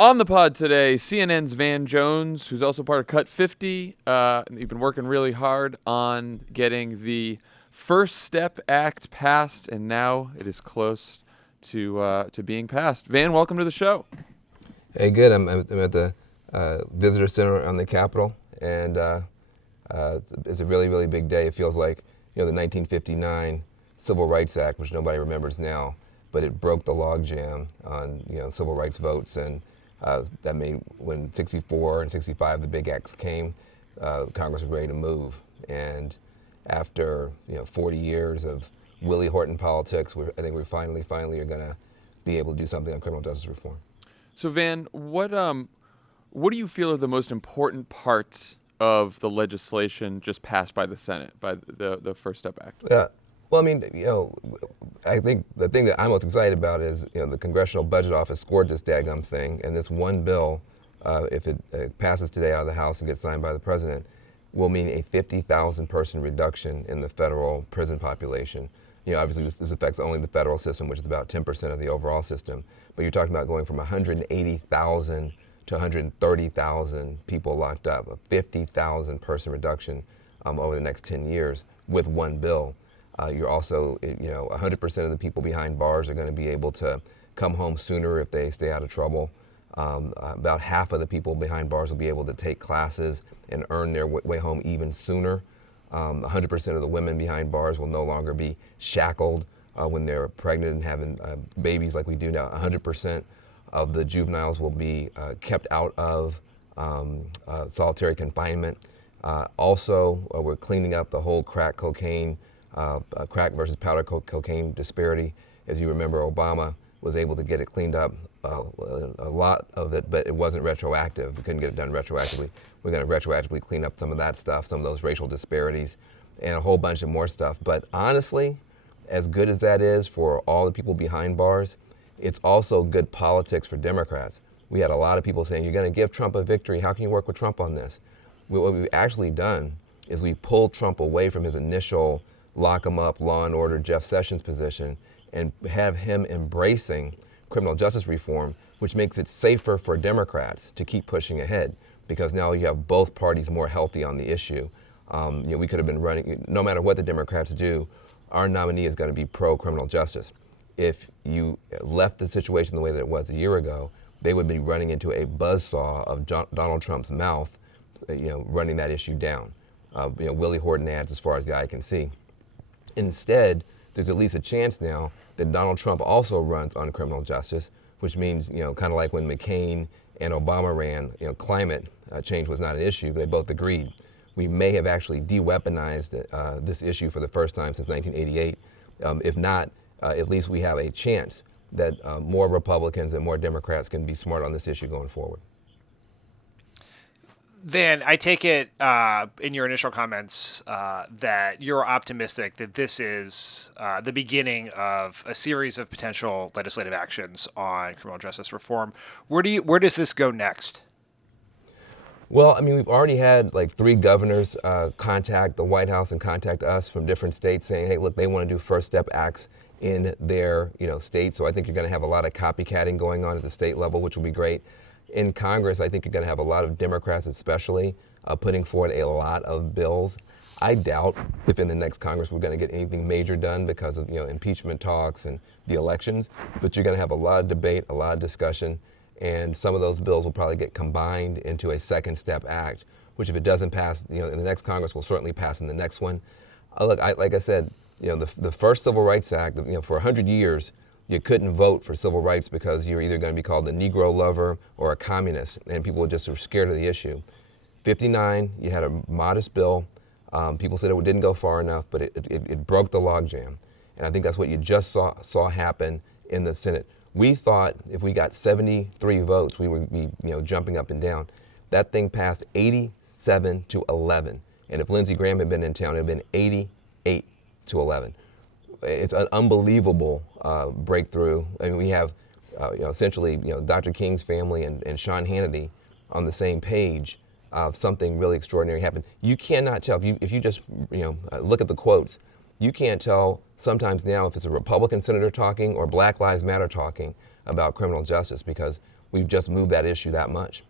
On the pod today, CNN's Van Jones, who's also part of Cut 50. You've been working really hard on getting the First Step Act passed, and now it is close to being passed. Van, welcome to the show. Hey, good. I'm at the Visitor Center on the Capitol, and it's a really, really big day. It feels like, the 1959 Civil Rights Act, which nobody remembers now, but it broke the logjam on, civil rights votes, and that made, when 64 and 65, the big acts came, Congress was ready to move. And after, 40 years of Willie Horton politics, I think we finally are going to be able to do something on criminal justice reform. So, Van, what do you feel are the most important parts of the legislation just passed by the Senate, by the First Step Act? Yeah. Well, I mean, I think the thing that I'm most excited about is, the Congressional Budget Office scored this daggum thing, and this one bill, if it passes today out of the House and gets signed by the president, will mean a 50,000 person reduction in the federal prison population. Obviously this affects only the federal system, which is about 10% of the overall system, but you're talking about going from 180,000 to 130,000 people locked up, a 50,000 person reduction over the next 10 years with one bill. You're also, 100% of the people behind bars are going to be able to come home sooner if they stay out of trouble. About half of the people behind bars will be able to take classes and earn their way home even sooner. 100% of the women behind bars will no longer be shackled when they're pregnant and having babies like we do now. 100% of the juveniles will be kept out of solitary confinement. Also, we're cleaning up the whole crack versus powder cocaine disparity. As you remember, Obama was able to get it cleaned up, a lot of it, but it wasn't retroactive. We couldn't get it done retroactively. We're going to retroactively clean up some of that stuff, some of those racial disparities, and a whole bunch of more stuff. But honestly, as good as that is for all the people behind bars, it's also good politics for Democrats. We had a lot of people saying, you're going to give Trump a victory. How can you work with Trump on this? What we've actually done is we pulled Trump away from his initial lock him up, law and order, Jeff Sessions position, and have him embracing criminal justice reform, which makes it safer for Democrats to keep pushing ahead, because now you have both parties more healthy on the issue. We could have been running, no matter what the Democrats do, our nominee is going to be pro-criminal justice. If you left the situation the way that it was a year ago, they would be running into a buzzsaw of Donald Trump's mouth, running that issue down. Willie Horton ads as far as the eye can see. Instead, there's at least a chance now that Donald Trump also runs on criminal justice, which means, kind of like when McCain and Obama ran, climate change was not an issue. They both agreed. We may have actually de-weaponized this issue for the first time since 1988. If not, at least we have a chance that more Republicans and more Democrats can be smart on this issue going forward. Van, I take it in your initial comments that you're optimistic that this is the beginning of a series of potential legislative actions on criminal justice reform. Where does this go next? Well, I mean, we've already had like 3 governors contact the White House and contact us from different states saying, hey, look, they want to do First Step acts in their state. So I think you're going to have a lot of copycatting going on at the state level, which will be great. In Congress, I think you're going to have a lot of Democrats especially putting forward a lot of bills. I doubt if in the next Congress we're going to get anything major done because of impeachment talks and the elections, but you're going to have a lot of debate, a lot of discussion, and some of those bills will probably get combined into a Second Step Act, which if it doesn't pass in the next Congress will certainly pass in the next one. Look, like I said, the first Civil Rights Act, for 100 years, you couldn't vote for civil rights because you're either going to be called a Negro lover or a communist, and people were just scared of the issue. 59, you had a modest bill. People said it didn't go far enough, but it broke the logjam. And I think that's what you just saw happen in the Senate. We thought if we got 73 votes, we would be jumping up and down. That thing passed 87 to 11. And if Lindsey Graham had been in town, it would have been 88 to 11. It's an unbelievable breakthrough. I mean, we have essentially Dr. King's family and Sean Hannity on the same page. Something really extraordinary happened. You cannot tell if you just look at the quotes. You can't tell sometimes now if it's a Republican senator talking or Black Lives Matter talking about criminal justice, because we've just moved that issue that much.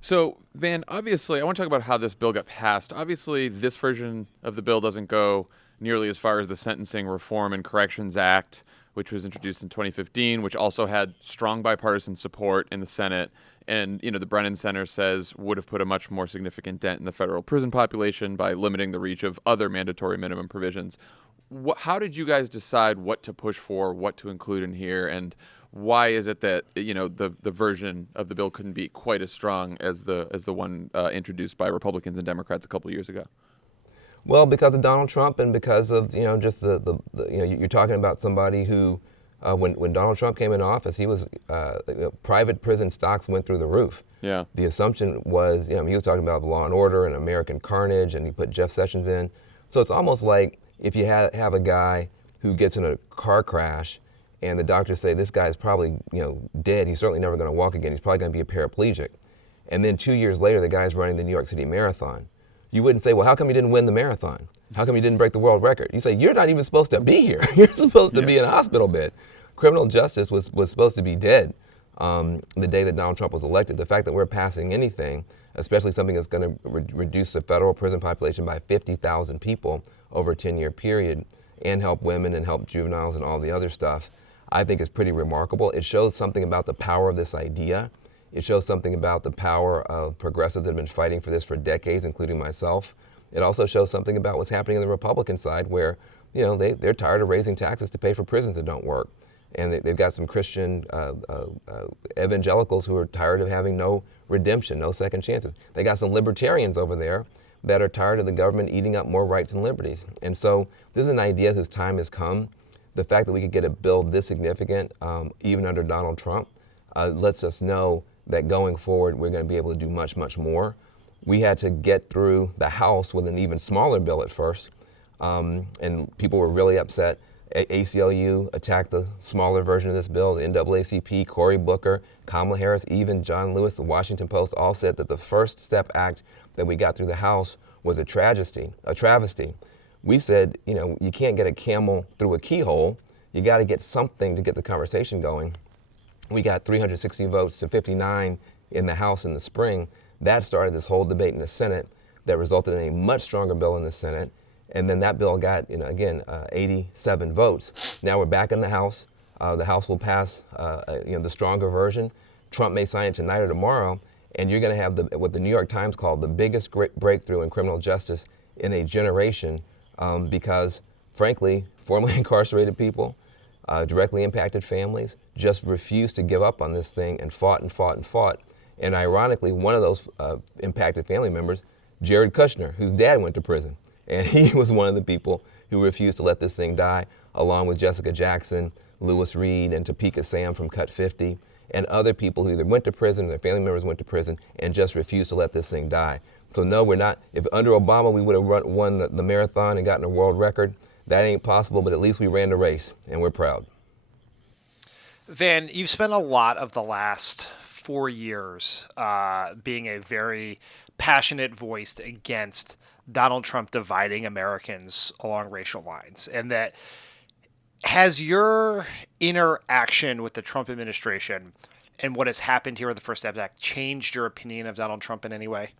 So, Van, obviously, I want to talk about how this bill got passed. Obviously, this version of the bill doesn't go nearly as far as the Sentencing Reform and Corrections Act, which was introduced in 2015, which also had strong bipartisan support in the Senate. And, the Brennan Center says would have put a much more significant dent in the federal prison population by limiting the reach of other mandatory minimum provisions. How did you guys decide what to push for, what to include in here, and why is it that the version of the bill couldn't be quite as strong as the one introduced by Republicans and Democrats a couple of years ago? Well, because of Donald Trump and because of just the you're talking about somebody who when Donald Trump came in office, he was private prison stocks went through the roof. Yeah. The assumption was he was talking about law and order and American carnage, and he put Jeff Sessions in. So it's almost like if you have a guy who gets in a car crash and the doctors say this guy's probably dead, he's certainly never going to walk again, he's probably going to be a paraplegic, and then 2 years later the guy's running the New York City Marathon. You wouldn't say, well, how come you didn't win the marathon? How come you didn't break the world record? You say, you're not even supposed to be here. You're supposed to be in a hospital bed. Criminal justice was supposed to be dead the day that Donald Trump was elected. The fact that we're passing anything, especially something that's going to reduce the federal prison population by 50,000 people over a 10-year period and help women and help juveniles and all the other stuff, I think is pretty remarkable. It shows something about the power of this idea. It shows something about the power of progressives that have been fighting for this for decades, including myself. It also shows something about what's happening on the Republican side where, they're tired of raising taxes to pay for prisons that don't work. And they've got some Christian evangelicals who are tired of having no redemption, no second chances. They got some libertarians over there that are tired of the government eating up more rights and liberties. And so this is an idea whose time has come. The fact that we could get a bill this significant, even under Donald Trump, lets us know that going forward, we're going to be able to do much, much more. We had to get through the House with an even smaller bill at first, and people were really upset. ACLU attacked the smaller version of this bill. The NAACP, Cory Booker, Kamala Harris, even John Lewis, the Washington Post, all said that the First Step Act that we got through the House was a travesty. We said, you can't get a camel through a keyhole. You got to get something to get the conversation going. We got 360 votes to 59 in the House in the spring. That started this whole debate in the Senate that resulted in a much stronger bill in the Senate. And then that bill got, 87 votes. Now we're back in the House. The House will pass, the stronger version. Trump may sign it tonight or tomorrow, and you're going to have what the New York Times called the biggest breakthrough in criminal justice in a generation, because, frankly, formerly incarcerated people, directly impacted families, just refused to give up on this thing and fought and fought and fought. And ironically, one of those impacted family members, Jared Kushner, whose dad went to prison. And he was one of the people who refused to let this thing die, along with Jessica Jackson, Lewis Reed, and Topeka Sam from Cut 50, and other people who either went to prison or their family members went to prison and just refused to let this thing die. So no, we're not. If under Obama we would have won the marathon and gotten a world record, that ain't possible, but at least we ran the race, and we're proud. Van, you've spent a lot of the last 4 years being a very passionate voice against Donald Trump dividing Americans along racial lines. And that has your interaction with the Trump administration and what has happened here with the First Step Act changed your opinion of Donald Trump in any way?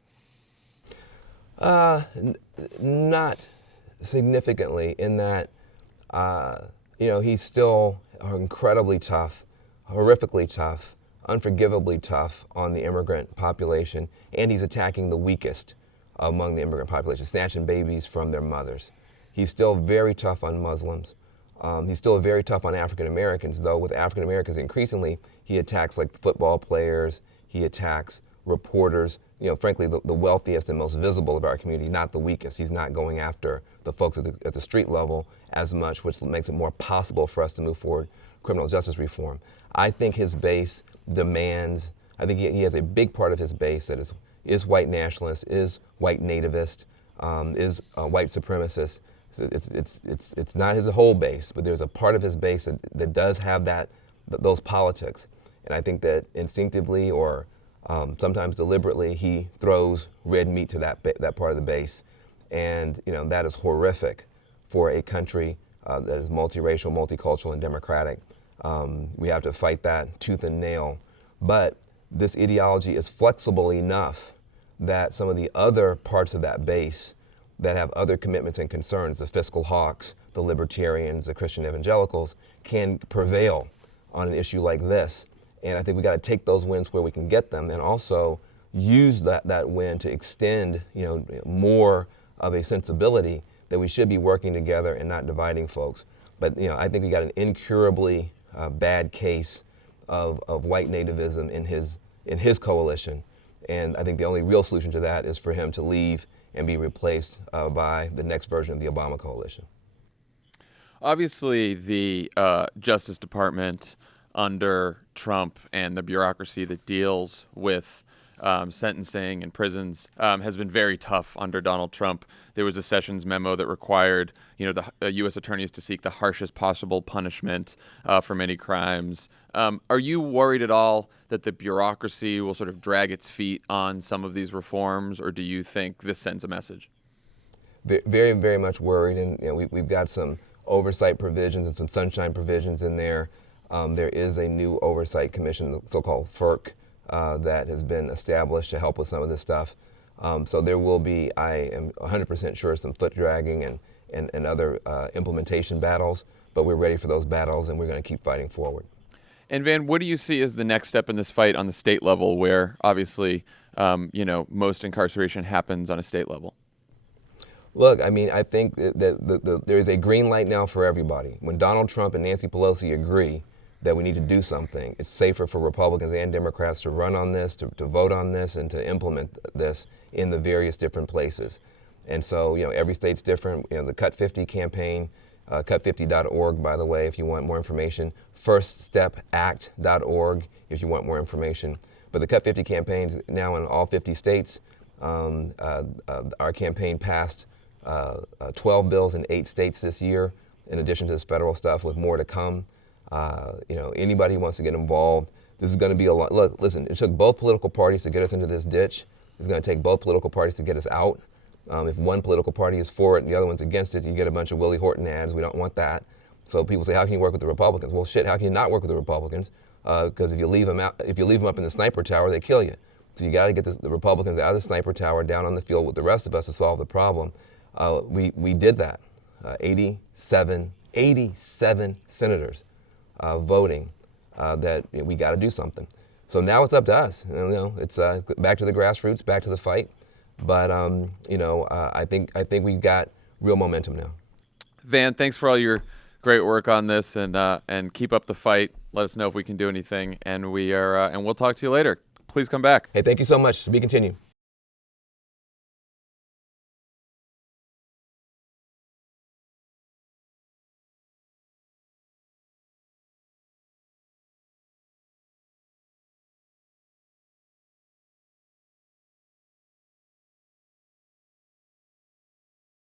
Not significantly, in that, he's still incredibly tough, horrifically tough, unforgivably tough on the immigrant population, and he's attacking the weakest among the immigrant population, snatching babies from their mothers. He's still very tough on Muslims. He's still very tough on African Americans, though with African Americans increasingly he attacks like football players, he attacks reporters, frankly the wealthiest and most visible of our community, not the weakest. He's not going after the folks at the street level as much, which makes it more possible for us to move forward criminal justice reform. I think his base demands, I think he has a big part of his base that is white nationalist, is white nativist, is white supremacist. So it's not his whole base, but there's a part of his base that does have those politics. And I think that instinctively or sometimes deliberately, he throws red meat to that part of the base. And that is horrific for a country that is multiracial, multicultural, and democratic. We have to fight that tooth and nail. but this ideology is flexible enough that some of the other parts of that base that have other commitments and concerns, the fiscal hawks, the libertarians, the Christian evangelicals, can prevail on an issue like this. And I think we got to take those wins where we can get them, and also use that win to extend, more of a sensibility that we should be working together and not dividing folks. But I think we got an incurably bad case of white nativism in his coalition, and I think the only real solution to that is for him to leave and be replaced by the next version of the Obama coalition. Obviously, the Justice Department under Trump and the bureaucracy that deals with sentencing and prisons has been very tough under Donald Trump. There was a Sessions memo that required, the U.S. attorneys to seek the harshest possible punishment for many crimes. Are you worried at all that the bureaucracy will sort of drag its feet on some of these reforms, or do you think this sends a message? Very, very much worried, and we've got some oversight provisions and some sunshine provisions in there. There is a new oversight commission, the so-called FERC, that has been established to help with some of this stuff. So there will be, I am 100% sure, some foot dragging and other implementation battles, but we're ready for those battles and we're going to keep fighting forward. And Van, what do you see as the next step in this fight on the state level, where obviously, most incarceration happens on a state level? Look, I think that there is a green light now for everybody. When Donald Trump and Nancy Pelosi agree that we need to do something, it's safer for Republicans and Democrats to run on this, to vote on this, and to implement this in the various different places. And so, every state's different. The Cut 50 campaign, cut50.org, by the way, if you want more information. Firststepact.org if you want more information. But the Cut 50 campaign's now in all 50 states. Our campaign passed 12 bills in 8 states this year, in addition to this federal stuff, with more to come. Anybody who wants to get involved, this is going to be a lot. Look, listen, it took both political parties to get us into this ditch. It's going to take both political parties to get us out. If one political party is for it and the other one's against it, you get a bunch of Willie Horton ads. We don't want that. So people say, how can you work with the Republicans? Well, shit, how can you not work with the Republicans? Because if you leave them up in the sniper tower, they kill you. So you got to get the Republicans out of the sniper tower, down on the field with the rest of us to solve the problem. We did that. 87 senators voting that we got to do something. So now it's up to us. It's back to the grassroots, back to the fight. But I think we've got real momentum now. Van, thanks for all your great work on this, and keep up the fight. Let us know if we can do anything, and we'll talk to you later. Please come back. Hey, thank you so much. To be continued.